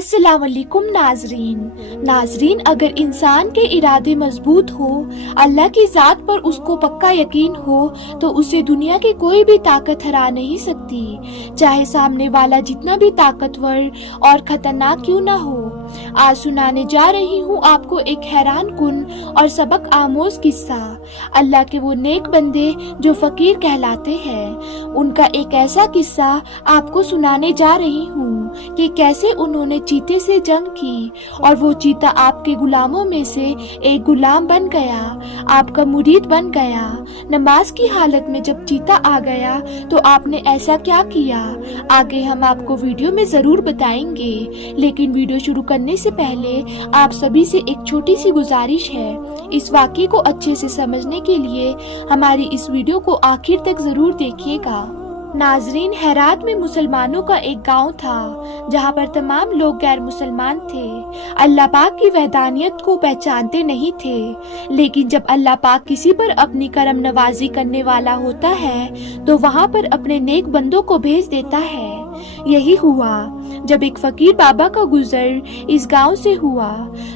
अस्सलाम वालेकुम नाजरीन, अगर इंसान के इरादे मजबूत हो, अल्लाह की जात पर उसको पक्का यकीन हो, तो उसे दुनिया की कोई भी ताकत हरा नहीं सकती, चाहे सामने वाला जितना भी ताकतवर और खतरनाक क्यों ना हो। आज सुनाने जा रही हूँ आपको एक हैरान कुन और सबक आमोज किस्सा। अल्लाह के वो नेक बंदे जो फकीर कहलाते हैं, उनका एक ऐसा किस्सा आपको सुनाने जा रही हूँ कि कैसे उन्होंने चीते से जंग की और वो चीता आपके गुलामों में से एक गुलाम बन गया, आपका मुरीद बन गया। नमाज की हालत में जब चीता आ गया तो आपने ऐसा क्या किया, आगे हम आपको वीडियो में जरूर बताएंगे। लेकिन वीडियो शुरू करने से पहले आप सभी से एक छोटी सी गुजारिश है, इस वाक़ये को अच्छे से समझने के लिए हमारी इस वीडियो को आखिर तक जरूर देखिएगा। नाजरीन, हेरात में मुसलमानों का एक गांव था जहां पर तमाम लोग गैर मुसलमान थे, अल्लाह पाक की वहदानियत को पहचानते नहीं थे। लेकिन जब अल्लाह पाक किसी पर अपनी करम नवाजी करने वाला होता है तो वहां पर अपने नेक बंदों को भेज देता है। यही हुआ जब एक फकीर बाबा का गुजर इस गांव से हुआ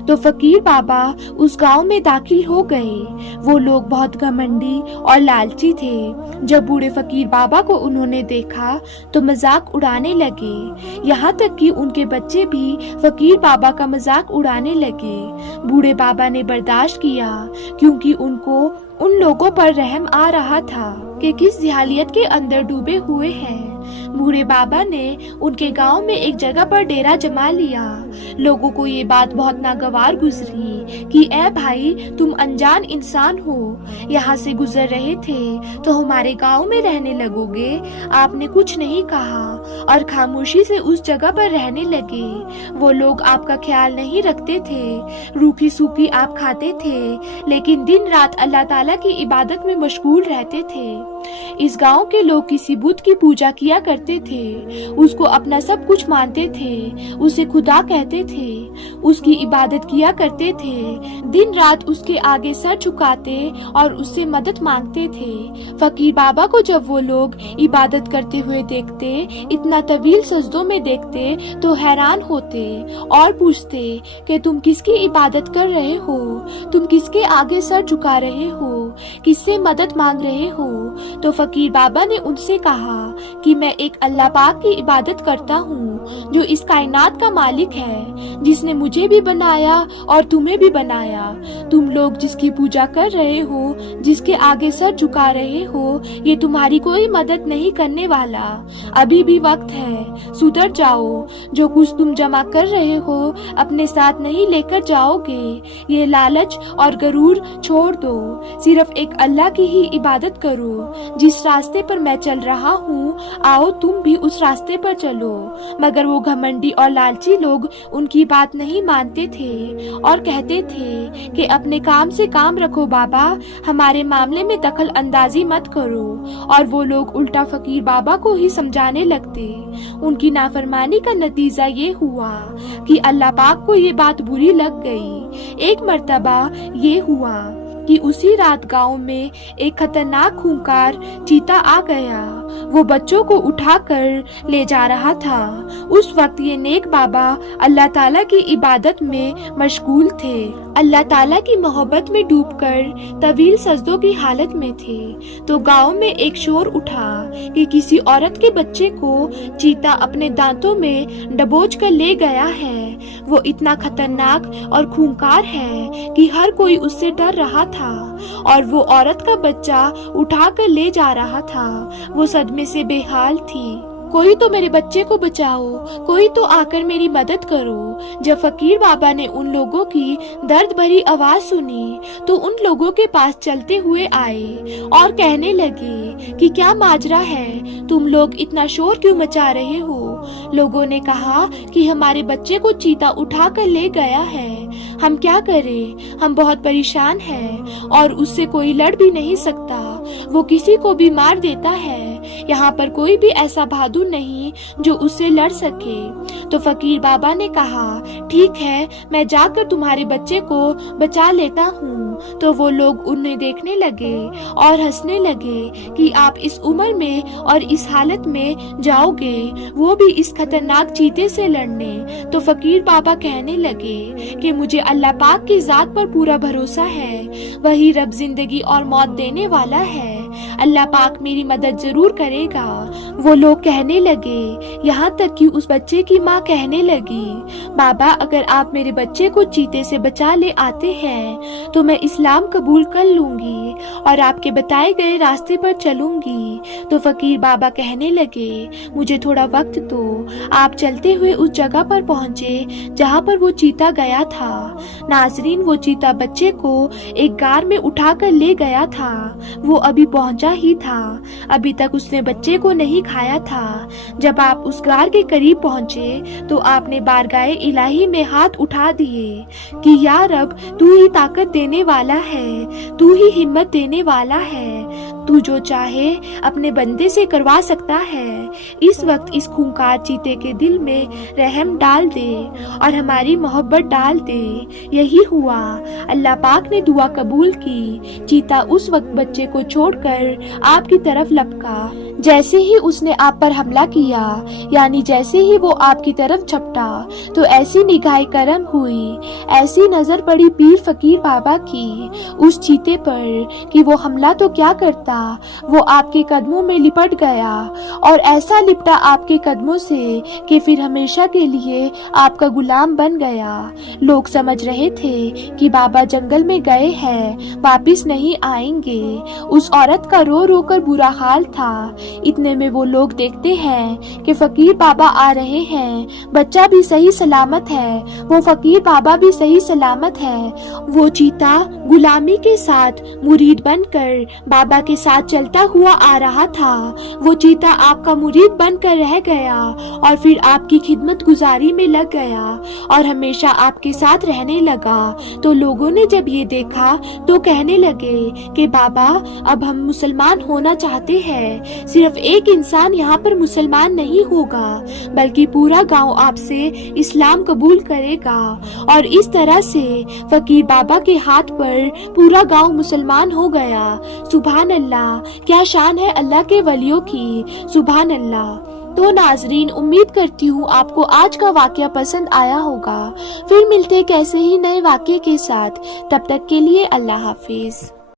तो फकीर बाबा उस गांव में दाखिल हो गए। वो लोग बहुत घमंडी और लालची थे। जब बूढ़े फकीर बाबा को उन्होंने देखा तो मजाक उड़ाने लगे, यहाँ तक कि उनके बच्चे भी फकीर बाबा का मजाक उड़ाने लगे। बूढ़े बाबा ने बर्दाश्त किया क्योंकि उनको उन लोगों पर रहम आ रहा था कि किस जहालियत के अंदर डूबे हुए हैं। बूढ़े बाबा ने उनके गांव में एक जगह पर डेरा जमा लिया। लोगों को ये बात बहुत नागवार गुजरी कि ए भाई, तुम अनजान इंसान हो, यहाँ से गुजर रहे थे तो हमारे गांव में रहने लगोगे। आपने कुछ नहीं कहा और खामोशी से उस जगह पर रहने लगे। वो लोग आपका ख्याल नहीं रखते थे, रूखी सूखी आप खाते थे, लेकिन दिन रात अल्लाह ताला की इबादत में मशगूल रहते थे। इस गांव के लोग किसी बुत की पूजा किया करते थे, उसको अपना सब कुछ मानते थे, उसे खुदा कहते थे, उसकी इबादत किया करते थे, दिन रात उसके आगे सर झुकाते और उससे मदद मांगते थे। फकीर बाबा को जब वो लोग इबादत करते हुए देखते, इतना तवील सजदों में देखते, तो हैरान होते और पूछते कि तुम किसकी इबादत कर रहे हो, तुम किसके आगे सर झुका रहे हो, किससे मदद मांग रहे हो। तो फकीर बाबा ने उनसे कहा कि मैं एक अल्लाह पाक की इबादत करता हूँ जो इस कायनात का मालिक है, जिसने मुझे भी बनाया और तुम्हें भी बनाया। तुम लोग जिसकी पूजा कर रहे हो, जिसके आगे सर झुका रहे हो, ये तुम्हारी कोई मदद नहीं करने वाला। अभी भी वक्त है, सुधर जाओ। जो कुछ तुम जमा कर रहे हो अपने साथ नहीं लेकर जाओगे। ये लालच और गरूर छोड़ दो, सिर्फ एक अल्लाह की ही इबादत करो। जिस रास्ते पर मैं चल रहा हूँ, आओ तुम भी उस रास्ते पर चलो। मगर वो घमंडी और लालची लोग उनकी बात नहीं मानते थे और कहते थे कि अपने काम से काम रखो बाबा, हमारे मामले में दखल अंदाजी मत करो। और वो लोग उल्टा फकीर बाबा को ही समझाने लगते। उनकी नाफरमानी का नतीजा ये हुआ कि अल्लाह पाक को ये बात बुरी लग गई। एक मर्तबा ये हुआ कि उसी रात गांव में एक खतरनाक खूंखार चीता आ गया। वो बच्चों को उठाकर ले जा रहा था। उस वक्त ये नेक बाबा अल्लाह ताला की इबादत में मशगूल थे, अल्लाह ताला की मोहब्बत में डूबकर तवील सजदों की हालत में थे। तो गांव में एक शोर उठा कि किसी औरत के बच्चे को चीता अपने दांतों में दबोच कर ले गया है। वो इतना खतरनाक और खूंखार है कि हर कोई उससे डर रहा था और वो औरत का बच्चा उठाकर ले जा रहा था। वो सदमे से बेहाल थी। कोई तो मेरे बच्चे को बचाओ, कोई तो आकर मेरी मदद करो। जब फकीर बाबा ने उन लोगों की दर्द भरी आवाज सुनी तो उन लोगों के पास चलते हुए आए और कहने लगे कि क्या माजरा है, तुम लोग इतना शोर क्यों मचा रहे हो। लोगों ने कहा कि हमारे बच्चे को चीता उठा कर ले गया है, हम क्या करें, हम बहुत परेशान हैं और उससे कोई लड़ भी नहीं सकता, वो किसी को भी मार देता है। यहाँ पर कोई भी ऐसा बहादुर नहीं जो उससे लड़ सके। तो फकीर बाबा ने कहा, ठीक है, मैं जाकर तुम्हारे बच्चे को बचा लेता हूँ। تو وہ لوگ انہیں دیکھنے لگے اور ہنسنے لگے کہ آپ اس عمر میں اور اس حالت میں جاؤ گے، وہ بھی اس خطرناک چیتے سے لڑنے۔ تو فقیر بابا کہنے لگے کہ مجھے اللہ پاک کی ذات پر پورا بھروسہ ہے، وہی رب زندگی اور موت دینے والا ہے، اللہ پاک میری مدد ضرور کرے گا۔ وہ لوگ کہنے لگے، یہاں تک کہ اس بچے کی ماں کہنے لگی، بابا اگر آپ میرے بچے کو چیتے سے بچا لے آتے ہیں تو میں اسلام قبول کر لوں گی اور آپ کے بتائے گئے راستے پر چلوں گی۔ تو فقیر بابا کہنے لگے، مجھے تھوڑا وقت دو۔ آپ چلتے ہوئے اس جگہ پر پہنچے جہاں پر وہ چیتا گیا تھا۔ ناظرین، وہ چیتا بچے کو ایک غار میں اٹھا کر لے گیا تھا، وہ ابھی پہنچا ہی تھا، ابھی تک اس نے بچے کو نہیں کھایا تھا۔ جب آپ اس غار کے قریب پہنچے تو آپ نے بارگاہ الہی میں ہاتھ اٹھا دیے کہ یا رب، تو ہی طاقت دینے والا ہے، تو ہی ہمت دینے والا ہے، تو جو چاہے اپنے بندے سے کروا سکتا ہے۔ اس وقت اس خونخوار چیتے کے دل میں رحم ڈال دے اور ہماری محبت ڈال دے۔ یہی ہوا، اللہ پاک نے دعا قبول کی۔ چیتا اس وقت بچے کو چھوڑ کر آپ کی طرف لپکا۔ جیسے ہی اس نے آپ پر حملہ کیا، یعنی جیسے ہی وہ آپ کی طرف جھپٹا، تو ایسی نگاہ کرم ہوئی، ایسی نظر پڑی پیر فقیر بابا کی اس چیتے پر کہ وہ حملہ تو کیا کرتا، وہ آپ کے قدموں میں لپٹ گیا اور ایسا لپٹا آپ کے قدموں سے کہ پھر ہمیشہ کے لیے آپ کا غلام بن گیا۔ لوگ سمجھ رہے تھے کہ بابا جنگل میں گئے ہیں، واپس نہیں آئیں گے۔ اس عورت کا رو رو کر برا حال تھا۔ اتنے میں وہ لوگ دیکھتے ہیں کہ فقیر بابا آ رہے ہیں، بچہ بھی صحیح سلامت ہے، وہ فقیر بابا بھی صحیح سلامت ہے۔ وہ چیتا غلامی کے ساتھ مرید بن کر بابا کے ساتھ چلتا ہوا آ رہا تھا۔ وہ چیتا آپ کا مرید بن کر رہ گیا اور پھر آپ کی خدمت گزاری میں لگ گیا اور ہمیشہ آپ کے ساتھ رہنے لگا۔ تو لوگوں نے جب یہ دیکھا تو کہنے لگے کہ بابا، اب ہم مسلمان ہونا چاہتے ہیں۔ صرف ایک انسان یہاں پر مسلمان نہیں ہوگا بلکہ پورا گاؤں آپ سے اسلام قبول کرے گا۔ اور اس طرح سے فقیر بابا کے ہاتھ پر پورا گاؤں مسلمان ہو گیا۔ سبحان اللہ، کیا شان ہے اللہ کے ولیوں کی، سبحان اللہ۔ تو ناظرین، امید کرتی ہوں آپ کو آج کا واقعہ پسند آیا ہوگا۔ پھر ملتے کیسے ہی نئے واقعے کے ساتھ، تب تک کے لیے اللہ حافظ۔